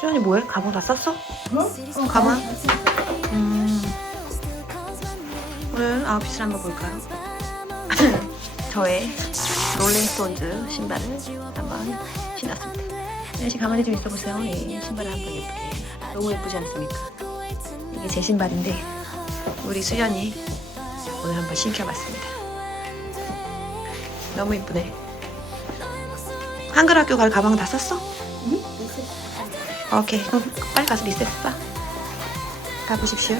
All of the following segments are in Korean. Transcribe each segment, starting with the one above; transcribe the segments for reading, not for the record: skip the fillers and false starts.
수연이 뭐해? 가방 다 쌌어? 어? 가방? 오늘 아웃핏을 한번 볼까요? 저의 롤링스톤즈 신발을 한번 신었습니다. 수연씨 가만히 좀 있어보세요. 예, 신발을 한번 예쁘게. 너무 예쁘지 않습니까? 이게 제 신발인데 우리 수연이 오늘 한번 신겨봤습니다. 너무 예쁘네. 한글 학교 갈 가방 다 쌌어? 응? 오케이, 그럼 빨리 가서 리셋 봐. 가보십시오.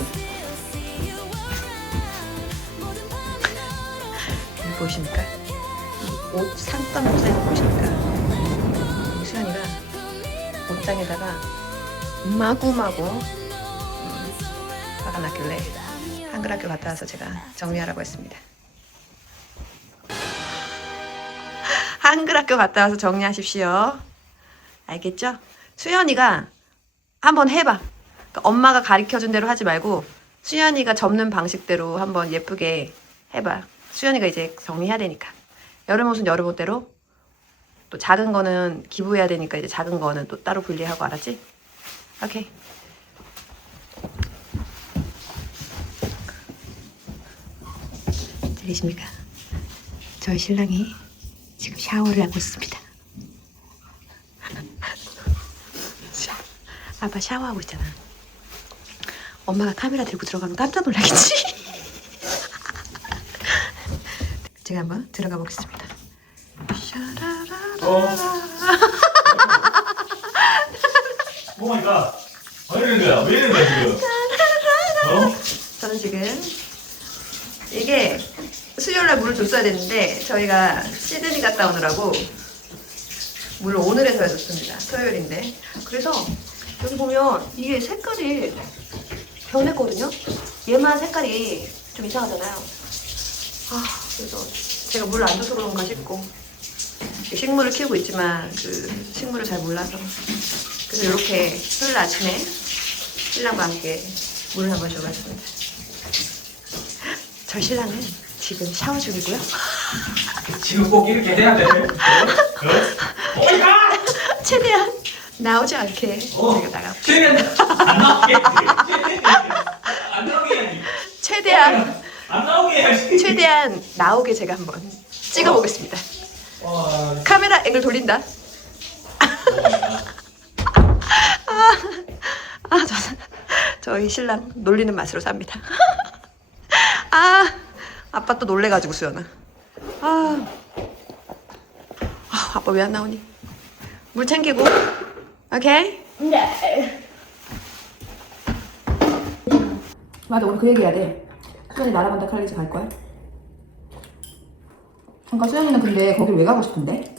여기 보이십니까? 옷 상단 옷에 보이십니까? 우리 수연이가 옷장에다가 마구마구 박아놨길래 한글 학교 갔다 와서 제가 정리하라고 했습니다. 한글 학교 갔다 와서 정리하십시오. 알겠죠? 수연이가 한번 해봐. 그러니까 엄마가 가르쳐준 대로 하지 말고 수연이가 접는 방식대로 한번 예쁘게 해봐. 수연이가 이제 정리해야 되니까. 여름 옷은 여름 옷대로, 또 작은 거는 기부해야 되니까 이제 작은 거는 또 따로 분리하고, 알았지? 오케이. 들리십니까? 저희 신랑이 지금 샤워를 하고 있습니다. 아빠 샤워하고 있잖아. 엄마가 카메라 들고 들어가면 깜짝 놀라겠지? 제가 한번 들어가 보겠습니다. 오마이갓. 왜 이러는 거야? 왜 이러는 거야 지금? 어? 저는 지금 이게 수요일날 물을 줬어야 됐는데 저희가 시드니 갔다 오느라고 물을 오늘에서야 줬습니다. 토요일인데. 그래서 여기 보면 이게 색깔이 변했거든요. 얘만 색깔이 좀 이상하잖아요. 그래서 제가 물을 안 줘서 그런가 싶고, 식물을 키우고 있지만 그 식물을 잘 몰라서, 그래서 이렇게 토요일 아침에 신랑과 함께 물을 한번 줘봤습니다. 저희 신랑은 지금 샤워 중이고요. 지금 꼭 이렇게 해야 돼? 오마이갓! 최대한 나오지 않게 어. 제가 나가. 최대한 안 나오게 해야지. 안 나오게 해야지. 최대한 안 나오게 해야지. 최대한 나오게 제가 한번 찍어보겠습니다. 와, 카메라 앵글 돌린다. 저희 신랑 놀리는 맛으로 삽니다. 아빠 또 놀래가지고 수연아. 아빠 왜 안 나오니? 물 챙기고. 오케이? 네. 맞아, 우리 그 얘기해야 돼. 수연이 나라반다 칼리지 갈 거야? 그러니까 수연이는 근데 거길 왜 가고 싶은데?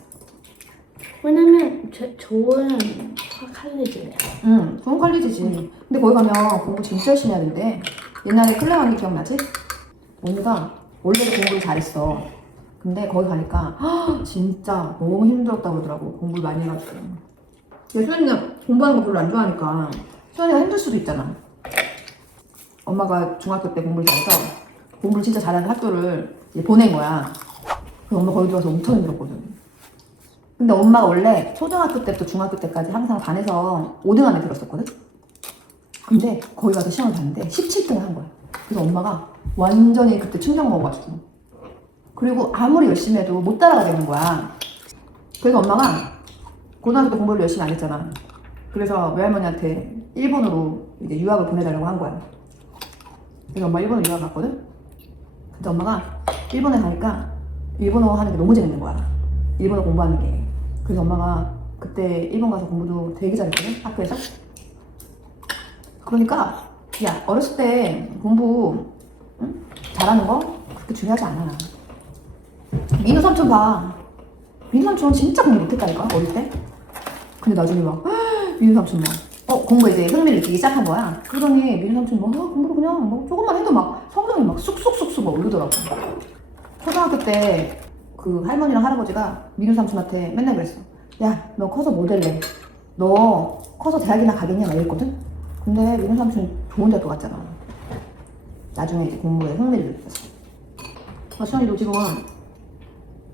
왜냐면 좋은 칼리지래요. 응, 좋은 칼리지지. 근데 거기 가면 공부 진짜 열심히 해야 된대. 옛날에 클레어 언니 기억나지? 언니가 원래도 공부를 잘했어. 근데 거기 가니까 진짜 너무 힘들었다고 그러더라고. 공부를 많이 해가지고. 수연이는 공부하는 거 별로 안 좋아하니까 수연이가 힘들 수도 있잖아. 엄마가 중학교 때 공부를 잘해서 공부를 진짜 잘하는 학교를 이제 보낸 거야. 그래서 엄마 거기 들어가서 엄청 힘들었거든. 근데 엄마가 원래 초등학교 때부터 중학교 때까지 항상 반에서 5등 안에 들었었거든? 근데 거기 가서 시험을 봤는데 17등을 한 거야. 그래서 엄마가 완전히 그때 충격 먹어가지고. 그리고 아무리 열심히 해도 못 따라가겠는 거야. 그래서 엄마가 고등학교 때 공부를 열심히 안 했잖아. 그래서 외할머니한테 일본으로 이제 유학을 보내달라고 한 거야. 그래서 엄마 일본으로 유학 갔거든? 근데 엄마가 일본에 가니까 일본어 하는 게 너무 재밌는 거야. 일본어 공부하는 게. 그래서 엄마가 그때 일본 가서 공부도 되게 잘했거든? 학교에서. 그러니까 야, 어렸을 때 공부 응? 잘하는 거 그렇게 중요하지 않아. 민우 삼촌 봐. 민우 삼촌 진짜 공부 못했다니까, 어릴 때. 근데 나중에 막 민우 삼촌 막 공부에 이제 흥미를 느끼기 시작한 거야. 그러더니 민우 삼촌 공부를 그냥 조금만 해도 막 성적이 막 쑥쑥쑥쑥 막 오르더라고. 초등학교 때 그 할머니랑 할아버지가 민우 삼촌한테 맨날 그랬어. 야, 너 커서 뭐 될래? 너 커서 대학이나 가겠냐? 막 이랬거든? 근데 민우 삼촌 좋은 대학교 갔잖아. 나중에 이제 공부에 흥미를 느꼈어. 수연이도 지금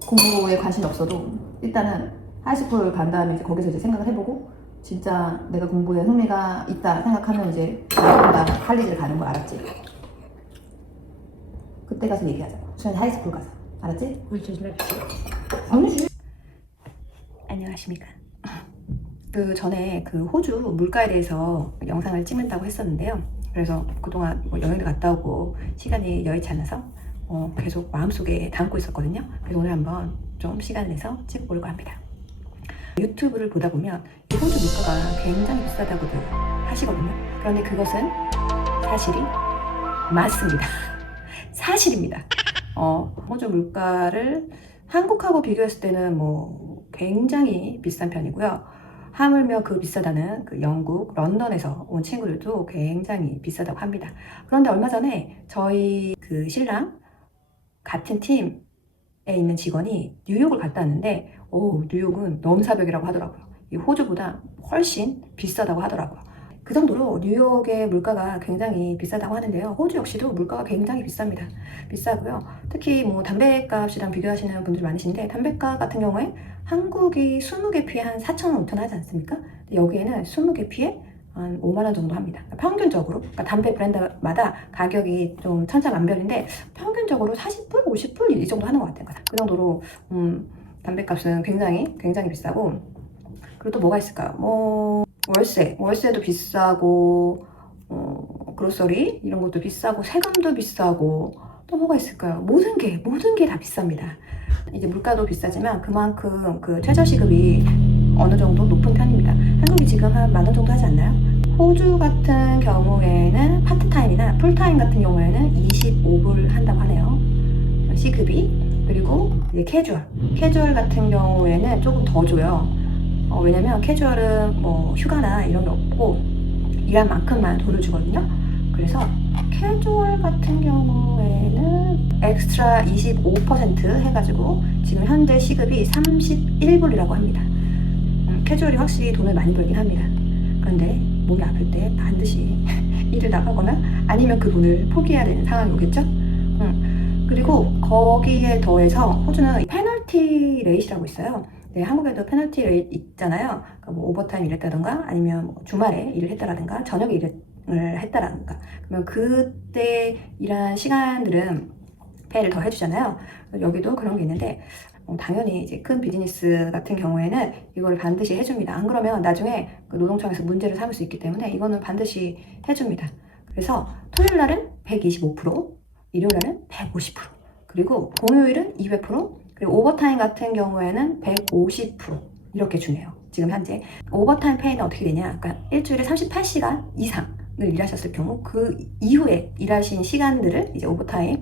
공부에 관심이 없어도 일단은 하이스쿨 간 다음에 이제 거기서 이제 생각을 해보고 진짜 내가 공부에 흥미가 있다 생각하면 이제 나보다 칼리지를 가는 거 알았지? 그때 가서 얘기하자고. 수현 하이스쿨 가서. 알았지? 아니지. 안녕하십니까. 그 전에 그 호주 물가에 대해서 영상을 찍는다고 했었는데요. 그래서 그동안 뭐 여행도 갔다 오고 시간이 여의치 않아서 계속 마음속에 담고 있었거든요. 그래서 오늘 한번 좀 시간을 내서 찍어보려고 합니다. 유튜브를 보다 보면 이 호주 물가가 굉장히 비싸다고들 하시거든요. 그런데 그것은 사실이 맞습니다. 사실입니다. 호주 물가를 한국하고 비교했을 때는 뭐 굉장히 비싼 편이고요. 하물며 그 비싸다는 그 영국 런던에서 온 친구들도 굉장히 비싸다고 합니다. 그런데 얼마 전에 저희 그 신랑 같은 팀에 있는 직원이 뉴욕을 갔다 왔는데 뉴욕은 넘사벽이라고 하더라고요. 이 호주보다 훨씬 비싸다고 하더라고요. 그 정도로 뉴욕의 물가가 굉장히 비싸다고 하는데요. 호주 역시도 물가가 굉장히 비쌉니다. 비싸고요. 특히 뭐 담배값이랑 비교하시는 분들 많으신데 담배값 같은 경우에 한국이 20개 피에 한 4,000원, 5,000원 하지 않습니까? 여기에는 20개 피에 한 5만 원 정도 합니다. 평균적으로. 그러니까 담배 브랜드마다 가격이 좀 천차만별인데 평균적으로 40불, 50불 이 정도 하는 것 같아요. 그 정도로 담배값은 굉장히 비싸고 그리고 또 뭐가 있을까요? 뭐 월세도 비싸고 그로서리 이런 것도 비싸고 세금도 비싸고 또 뭐가 있을까요? 모든 게 다 비쌉니다. 이제 물가도 비싸지만 그만큼 그 최저시급이 어느 정도 높은 편입니다. 한국이 지금 한 10,000원 정도 하지 않나요? 호주 같은 경우에는 파트타임이나 풀타임 같은 경우에는 25불 한다고 하네요. 시급이. 그리고 이제 캐주얼 같은 경우에는 조금 더 줘요. 왜냐면 캐주얼은 뭐 휴가나 이런 게 없고 일한 만큼만 돈을 주거든요. 그래서 캐주얼 같은 경우에는 엑스트라 25% 해가지고 지금 현재 시급이 31불이라고 합니다. 캐주얼이 확실히 돈을 많이 벌긴 합니다. 그런데 몸이 아플 때 반드시 일을 나가거나 아니면 그 돈을 포기해야 되는 상황이 오겠죠? 그리고 거기에 더해서 호주는 페널티 레이트라고 있어요. 네, 한국에도 페널티 레이트 있잖아요. 그러니까 뭐 오버타임 일했다던가 아니면 뭐 주말에 일을 했다라든가 저녁에 일을 했다라든가 그러면 그때 일한 시간들은 페이를 더 해주잖아요. 여기도 그런 게 있는데 당연히 이제 큰 비즈니스 같은 경우에는 이걸 반드시 해줍니다. 안 그러면 나중에 그 노동청에서 문제를 삼을 수 있기 때문에 이거는 반드시 해줍니다. 그래서 토요일 날은 125%, 일요일 날은 150%, 그리고 공휴일은 200%, 그리고 오버타임 같은 경우에는 150% 이렇게 주네요. 지금 현재 오버타임 페이는 어떻게 되냐? 그러니까 일주일에 38시간 이상을 일하셨을 경우 그 이후에 일하신 시간들을 이제 오버타임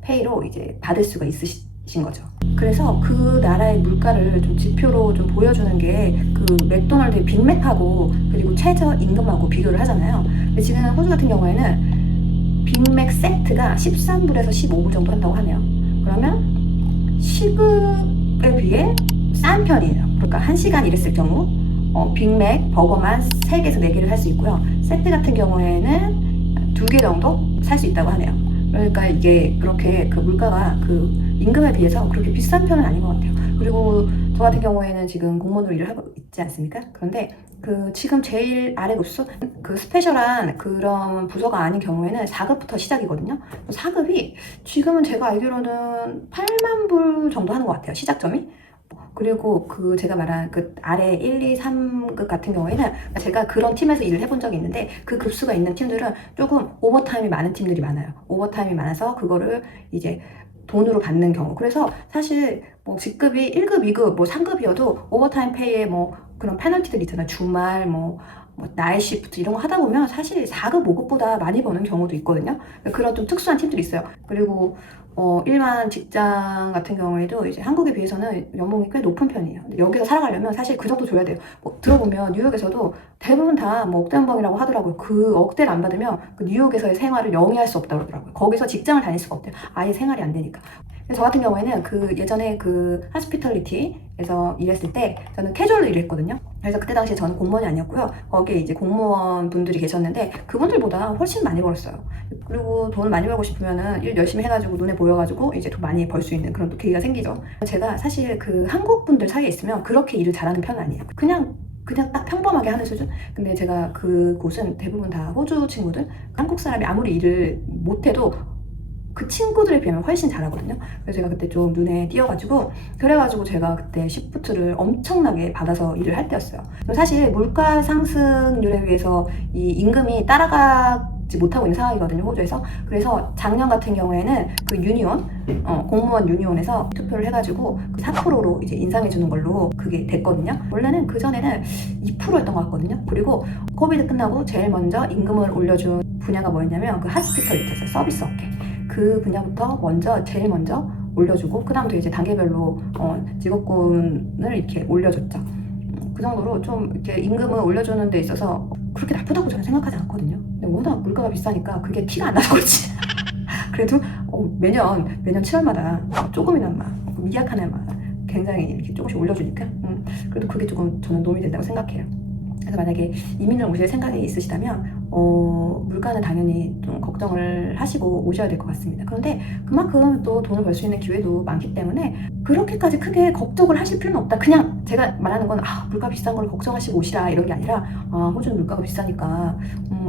페이로 이제 받을 수가 있으신 거죠. 그래서 그 나라의 물가를 좀 지표로 좀 보여주는 게 그 맥도날드의 빅맥하고 그리고 최저 임금하고 비교를 하잖아요. 근데 지금 호주 같은 경우에는 빅맥 세트가 13불에서 15불 정도 한다고 하네요. 그러면 시급에 비해 싼 편이에요. 그러니까 1시간 일했을 경우 빅맥 버거만 3개에서 4개를 살 수 있고요. 세트 같은 경우에는 2개 정도 살 수 있다고 하네요. 그러니까 이게 그렇게 그 물가가 그 임금에 비해서 그렇게 비싼 편은 아닌 것 같아요. 그리고 저 같은 경우에는 지금 공무원으로 일을 하고 있지 않습니까? 그런데 그 지금 제일 아래 급수 그 스페셜한 그런 부서가 아닌 경우에는 4급부터 시작이거든요. 4급이 지금은 제가 알기로는 8만 불 정도 하는 것 같아요. 시작점이. 그리고 그 제가 말한 그 아래 1, 2, 3급 같은 경우에는 제가 그런 팀에서 일을 해본 적이 있는데 그 급수가 있는 팀들은 조금 오버타임이 많은 팀들이 많아요. 오버타임이 많아서 그거를 이제 돈으로 받는 경우. 그래서 사실 뭐 직급이 1급, 2급, 뭐 3급이어도 오버타임 페이에 뭐 그런 페널티들 있잖아요. 주말, 뭐 나이 시프트 이런 거 하다 보면 사실 4급, 5급보다 많이 버는 경우도 있거든요. 그런 좀 특수한 팀들이 있어요. 그리고 일반 직장 같은 경우에도 이제 한국에 비해서는 연봉이 꽤 높은 편이에요. 근데 여기서 살아가려면 사실 그 정도 줘야 돼요. 들어보면 뉴욕에서도 대부분 다 뭐 억대 연봉이라고 하더라고요. 그 억대를 안 받으면 그 뉴욕에서의 생활을 영위할 수 없다고 그러더라고요. 거기서 직장을 다닐 수가 없대요. 아예 생활이 안 되니까. 저 같은 경우에는 그 예전에 그 하스피털리티에서 일했을 때 저는 캐주얼로 일했거든요. 그래서 그때 당시에 저는 공무원이 아니었고요. 거기에 이제 공무원 분들이 계셨는데 그분들보다 훨씬 많이 벌었어요. 그리고 돈을 많이 벌고 싶으면은 일 열심히 해가지고 눈에 보여가지고 이제 돈 많이 벌 수 있는 그런 또 기회가 생기죠. 제가 사실 그 한국 분들 사이에 있으면 그렇게 일을 잘하는 편은 아니에요. 그냥 그냥 딱 평범하게 하는 수준? 근데 제가 그곳은 대부분 다 호주 친구들, 한국 사람이 아무리 일을 못해도 그 친구들에 비하면 훨씬 잘하거든요. 그래서 제가 그때 좀 눈에 띄어가지고, 그래가지고 제가 그때 시프트를 엄청나게 받아서 일을 할 때였어요. 사실 물가 상승률에 의해서 이 임금이 따라가지 못하고 있는 상황이거든요, 호주에서. 그래서 작년 같은 경우에는 그 유니온, 공무원 유니온에서 투표를 해가지고 그 4%로 이제 인상해 주는 걸로 그게 됐거든요. 원래는 그전에는 2%였던 것 같거든요. 그리고 코비드 끝나고 제일 먼저 임금을 올려준 분야가 뭐였냐면 그 하스피털리티였어요. 서비스 업계. 그 분야부터 제일 먼저 올려주고, 그 다음부터 이제 단계별로 직업군을 이렇게 올려줬죠. 그 정도로 좀 이렇게 임금을 올려주는 데 있어서 그렇게 나쁘다고 저는 생각하지 않거든요. 근데 워낙 물가가 비싸니까 그게 티가 안 나서 그렇지. 그래도 매년 7월마다 조금이나마 미약하나마 굉장히 이렇게 조금씩 올려주니까 그래도 그게 조금 저는 도움이 된다고 생각해요. 그래서 만약에 이민을 오실 생각이 있으시다면 물가는 당연히 좀 걱정을 하시고 오셔야 될 것 같습니다. 그런데 그만큼 또 돈을 벌 수 있는 기회도 많기 때문에 그렇게까지 크게 걱정을 하실 필요는 없다. 그냥 제가 말하는 건 물가 비싼 걸 걱정하시고 오시라 이런 게 아니라 호주는 물가가 비싸니까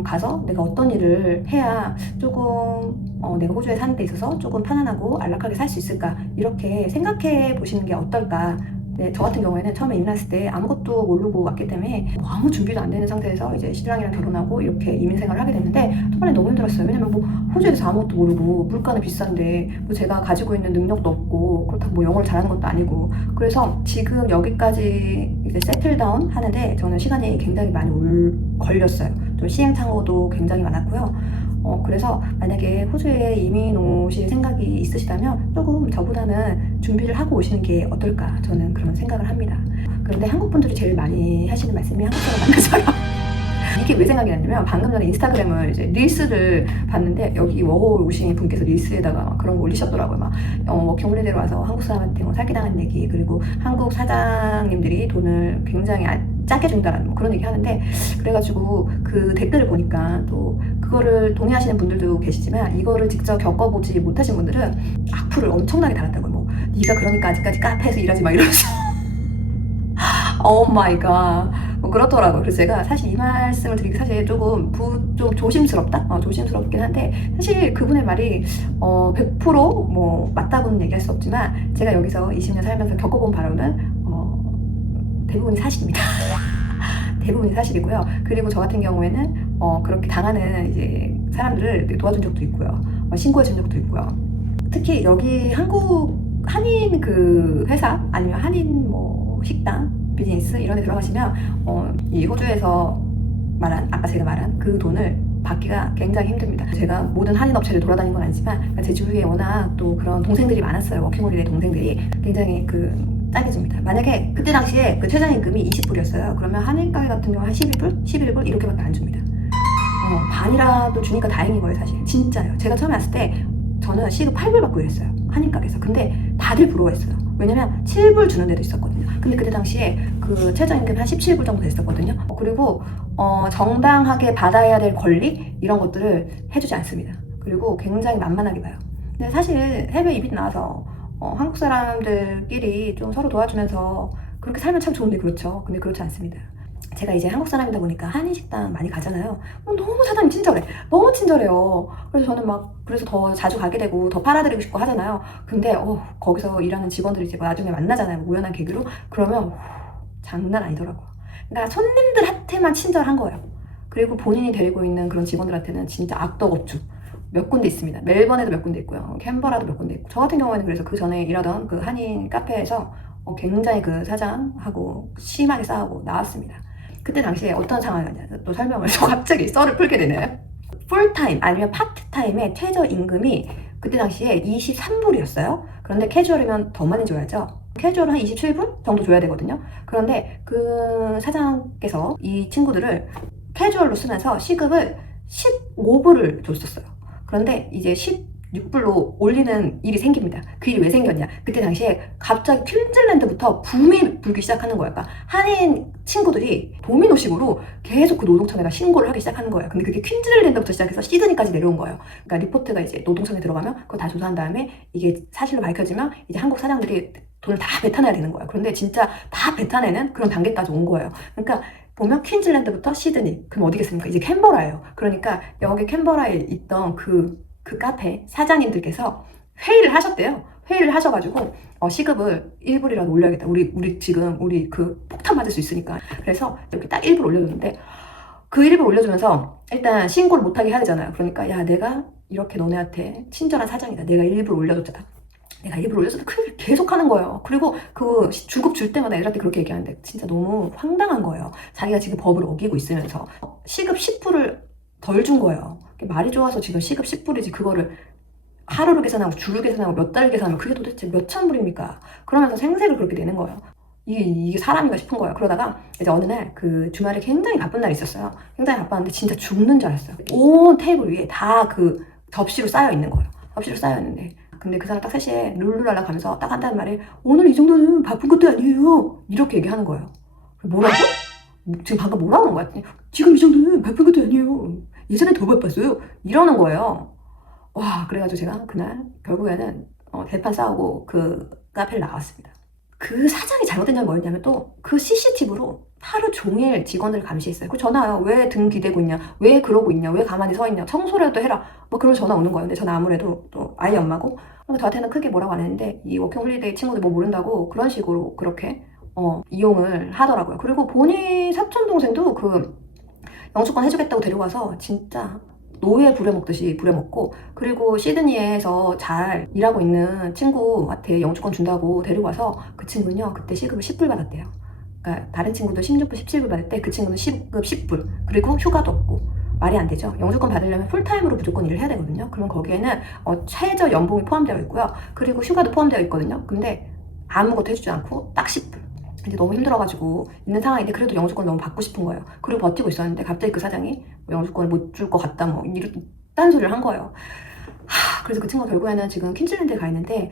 가서 내가 어떤 일을 해야 조금 내가 호주에 사는 데 있어서 조금 편안하고 안락하게 살 수 있을까, 이렇게 생각해 보시는 게 어떨까. 네, 저 같은 경우에는 처음에 이민했을 때 아무것도 모르고 왔기 때문에 아무 준비도 안 되는 상태에서 이제 신랑이랑 결혼하고 이렇게 이민 생활을 하게 됐는데 초반에 너무 힘들었어요. 왜냐면 뭐 호주에 대해서 아무것도 모르고 물가는 비싼데 뭐 제가 가지고 있는 능력도 없고 그렇다고 뭐 영어를 잘하는 것도 아니고, 그래서 지금 여기까지 이제 세틀다운 하는데 저는 시간이 굉장히 많이 걸렸어요. 좀 시행착오도 굉장히 많았고요. 그래서 만약에 호주에 이민 오실 생각이 있으시다면 조금 저보다는 준비를 하고 오시는 게 어떨까, 저는 그런 생각을 합니다. 그런데 한국 분들이 제일 많이 하시는 말씀이 한국 사람 만나서요. 이게 왜 생각이 났냐면 방금 전에 인스타그램을 이제 릴스를 봤는데 여기 워홀 오신 분께서 릴스에다가 그런 거 올리셨더라고요. 워킹홀리데이로 와서 한국 사람한테 사기당한 얘기, 그리고 한국 사장님들이 돈을 굉장히 작게 준다라는 그런 얘기 하는데, 그래가지고 그 댓글을 보니까 또 그거를 동의하시는 분들도 계시지만 이거를 직접 겪어보지 못하신 분들은 악플을 엄청나게 달았다고요. 뭐 네가 그러니까 아직까지 카페에서 일하지 마 이러면서 오 마이 갓, 뭐 그렇더라고요. 그래서 제가 사실 이 말씀을 드리기 사실 좀 조심스럽다? 조심스럽긴 한데, 사실 그분의 말이 100% 맞다고는 얘기할 수 없지만 제가 여기서 20년 살면서 겪어본 바로는 대부분이 사실입니다. 대부분이 사실이고요. 그리고 저 같은 경우에는 그렇게 당하는 이제 사람들을 도와준 적도 있고요. 신고해 준 적도 있고요. 특히 여기 한국 한인 그 회사 아니면 한인 식당 비즈니스 이런 데 들어가시면 이 호주에서 아까 제가 말한 그 돈을 받기가 굉장히 힘듭니다. 제가 모든 한인 업체를 돌아다닌 건 아니지만 제 주위에 워낙 또 그런 동생들이 많았어요. 워킹홀리데이 동생들이 굉장히 짜게 줍니다. 만약에 그때 당시에 그 최저임금이 20불이었어요. 그러면 한인 가게 같은 경우 한 11불, 11불 이렇게밖에 안 줍니다. 반이라도 주니까 다행인 거예요, 사실. 진짜요. 제가 처음에 왔을 때 저는 시급 8불 받고 일했어요. 한인 가게에서. 근데 다들 부러워했어요. 왜냐면 7불 주는 데도 있었거든요. 근데 그때 당시에 그 최저임금이 한 17불 정도 됐었거든요. 그리고 정당하게 받아야 될 권리 이런 것들을 해주지 않습니다. 그리고 굉장히 만만하게 봐요. 근데 사실 해외 이민 나와서 한국 사람들끼리 좀 서로 도와주면서 그렇게 살면 참 좋은데, 그렇죠? 근데 그렇지 않습니다. 제가 이제 한국 사람이다 보니까 한인 식당 많이 가잖아요. 너무 사장님 친절해. 너무 친절해요. 그래서 저는 그래서 더 자주 가게 되고 더 팔아드리고 싶고 하잖아요. 근데 거기서 일하는 직원들이 이제 나중에 만나잖아요. 우연한 계기로. 그러면 장난 아니더라고요. 그러니까 손님들한테만 친절한 거예요. 그리고 본인이 데리고 있는 그런 직원들한테는 진짜 악덕업주 몇 군데 있습니다. 멜번에도 몇 군데 있고요. 캔버라도 몇 군데 있고. 저 같은 경우에는 그래서 그 전에 일하던 그 한인 카페에서 굉장히 그 사장하고 심하게 싸우고 나왔습니다. 그때 당시에 어떤 상황이었냐 또 설명을 저 갑자기 썰을 풀게 되네요. 풀타임 아니면 파트타임의 최저임금이 그때 당시에 23불이었어요. 그런데 캐주얼이면 더 많이 줘야죠. 캐주얼은 한 27불 정도 줘야 되거든요. 그런데 그 사장께서 이 친구들을 캐주얼로 쓰면서 시급을 15불을 줬었어요. 그런데 이제 16불로 올리는 일이 생깁니다. 그 일이 왜 생겼냐? 그때 당시에 갑자기 퀸즐랜드부터 붐이 불기 시작하는 거예요. 그러니까 한인 친구들이 도미노식으로 계속 그 노동청에다 신고를 하기 시작하는 거예요. 근데 그게 퀸즐랜드부터 시작해서 시드니까지 내려온 거예요. 그러니까 리포트가 이제 노동청에 들어가면 그거 다 조사한 다음에 이게 사실로 밝혀지면 이제 한국 사장들이 돈을 다 뱉어내야 되는 거예요. 그런데 진짜 다 뱉어내는 그런 단계까지 온 거예요. 그러니까 보면 퀸즐랜드부터 시드니, 그럼 어디겠습니까? 이제 캔버라예요. 그러니까 여기 캔버라에 있던 그 카페 사장님들께서 회의를 하셨대요. 회의를 하셔가지고 시급을 1불이라도 올려야겠다. 우리 지금 그 폭탄 맞을 수 있으니까. 그래서 이렇게 딱 1불 올려줬는데 그 1불 올려주면서 일단 신고를 못하게 해야 되잖아요. 그러니까 야, 내가 이렇게 너네한테 친절한 사장이다. 내가 1불 올려줬잖아. 내가 1불 올려줬다. 계속 하는 거예요. 그리고 그 주급 줄 때마다 애들한테 그렇게 얘기하는데 진짜 너무 황당한 거예요. 자기가 지금 법을 어기고 있으면서 시급 10불을 덜 준 거예요. 말이 좋아서 지금 시급 10불이지 그거를 하루를 계산하고 주를 계산하고 몇 달을 계산하면 그게 도대체 몇천 불입니까? 그러면서 생색을 그렇게 내는 거예요. 이게 사람인가 싶은 거예요. 그러다가 이제 어느 날 그 주말에 굉장히 바쁜 날이 있었어요. 굉장히 바빴는데 진짜 죽는 줄 알았어요. 온 테이블 위에 다 그 접시로 쌓여 있는 거예요. 접시로 쌓여 있는데 근데 그 사람 딱 3시에 룰루랄라 가면서 딱 한다는 말이 오늘 이 정도는 바쁜 것도 아니에요. 이렇게 얘기하는 거예요. 뭐라고? 지금 방금 뭐라고 한 거야? 지금 이 정도는 바쁜 것도 아니에요. 예전에 더 바빴어요. 이러는 거예요. 와, 그래가지고 제가 그날 결국에는 대판 싸우고 그 카페를 나왔습니다. 그 사장이 잘못된 점이 뭐였냐면 또 그 CCTV로 하루 종일 직원들을 감시했어요. 그 전화 와요. 왜 등 기대고 있냐? 왜 그러고 있냐? 왜 가만히 서 있냐? 청소라도 해라. 뭐 그런 전화 오는 거예요. 근데 저는 아무래도 또 아이 엄마고 저한테는 크게 뭐라고 안 했는데 이 워킹 홀리데이 친구들 뭐 모른다고 그런 식으로 그렇게 이용을 하더라고요. 그리고 본인 사촌 동생도 그 영주권 해주겠다고 데려가서 진짜 노예 부려먹듯이 부려먹고 그리고 시드니에서 잘 일하고 있는 친구한테 영주권 준다고 데려가서 그 친구는요 그때 시급을 10불 받았대요. 그러니까 다른 친구도 16불, 17불 받을 때 그 친구는 시급 10불 그리고 휴가도 없고 말이 안 되죠. 영주권 받으려면 풀타임으로 무조건 일을 해야 되거든요. 그러면 거기에는 최저 연봉이 포함되어 있고요. 그리고 휴가도 포함되어 있거든요. 근데 아무것도 해주지 않고 딱 10불. 이제 너무 힘들어가지고 있는 상황인데 그래도 영주권을 너무 받고 싶은 거예요. 그리고 버티고 있었는데 갑자기 그 사장이 영주권을 못 줄 것 같다 뭐 이런 딴소리를 한 거예요. 그래서 그 친구가 결국에는 지금 퀸즐랜드에 가 있는데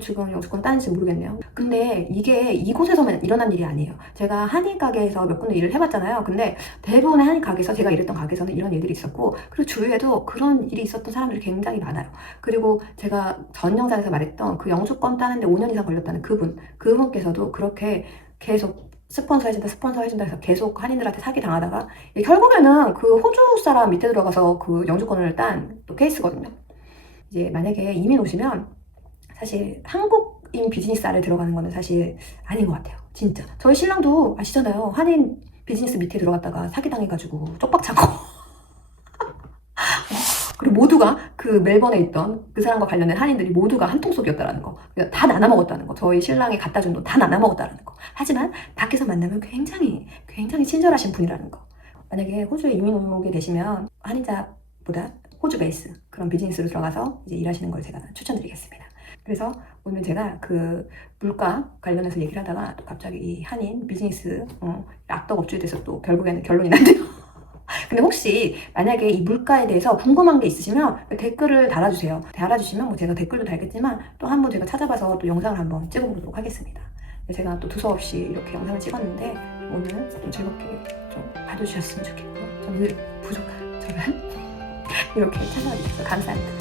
지금 영주권 따는지 모르겠네요. 근데 이게 이곳에서만 일어난 일이 아니에요. 제가 한인 가게에서 몇 군데 일을 해봤잖아요. 근데 대부분의 한인 가게에서 제가 일했던 가게에서는 이런 일들이 있었고 그리고 주위에도 그런 일이 있었던 사람들이 굉장히 많아요. 그리고 제가 전 영상에서 말했던 그 영주권 따는데 5년 이상 걸렸다는 그분께서도 그렇게 계속 스폰서 해준다 해서 계속 한인들한테 사기 당하다가 결국에는 그 호주 사람 밑에 들어가서 그 영주권을 딴 또 케이스거든요. 이제 만약에 이민 오시면 사실 한국인 비즈니스 아래 들어가는 거는 사실 아닌 것 같아요. 진짜. 저희 신랑도 아시잖아요. 한인 비즈니스 밑에 들어갔다가 사기당해가지고 쪽박차고 그리고 모두가 그 멜번에 있던 그 사람과 관련된 한인들이 모두가 한 통속이었다라는 거. 다 나눠 먹었다는 거. 저희 신랑이 갖다 준 돈 다 나눠 먹었다라는 거. 하지만 밖에서 만나면 굉장히 친절하신 분이라는 거. 만약에 호주에 이민 오게 되시면 한인자보다 호주 베이스 그런 비즈니스로 들어가서 이제 일하시는 걸 제가 추천드리겠습니다. 그래서 오늘 제가 그 물가 관련해서 얘기를 하다가 또 갑자기 이 한인 비즈니스 악덕 업주에 대해서 또 결국에는 결론이 난대요. 근데 혹시 만약에 이 물가에 대해서 궁금한 게 있으시면 댓글을 달아주세요. 달아주시면 뭐 제가 댓글도 달겠지만 또 한번 제가 찾아봐서 또 영상을 한번 찍어보도록 하겠습니다. 제가 또 두서없이 이렇게 영상을 찍었는데 오늘 좀 즐겁게 좀 봐주셨으면 좋겠고요. 좀 늘 부족한 저를 이렇게 찾아와 주셔서 감사합니다.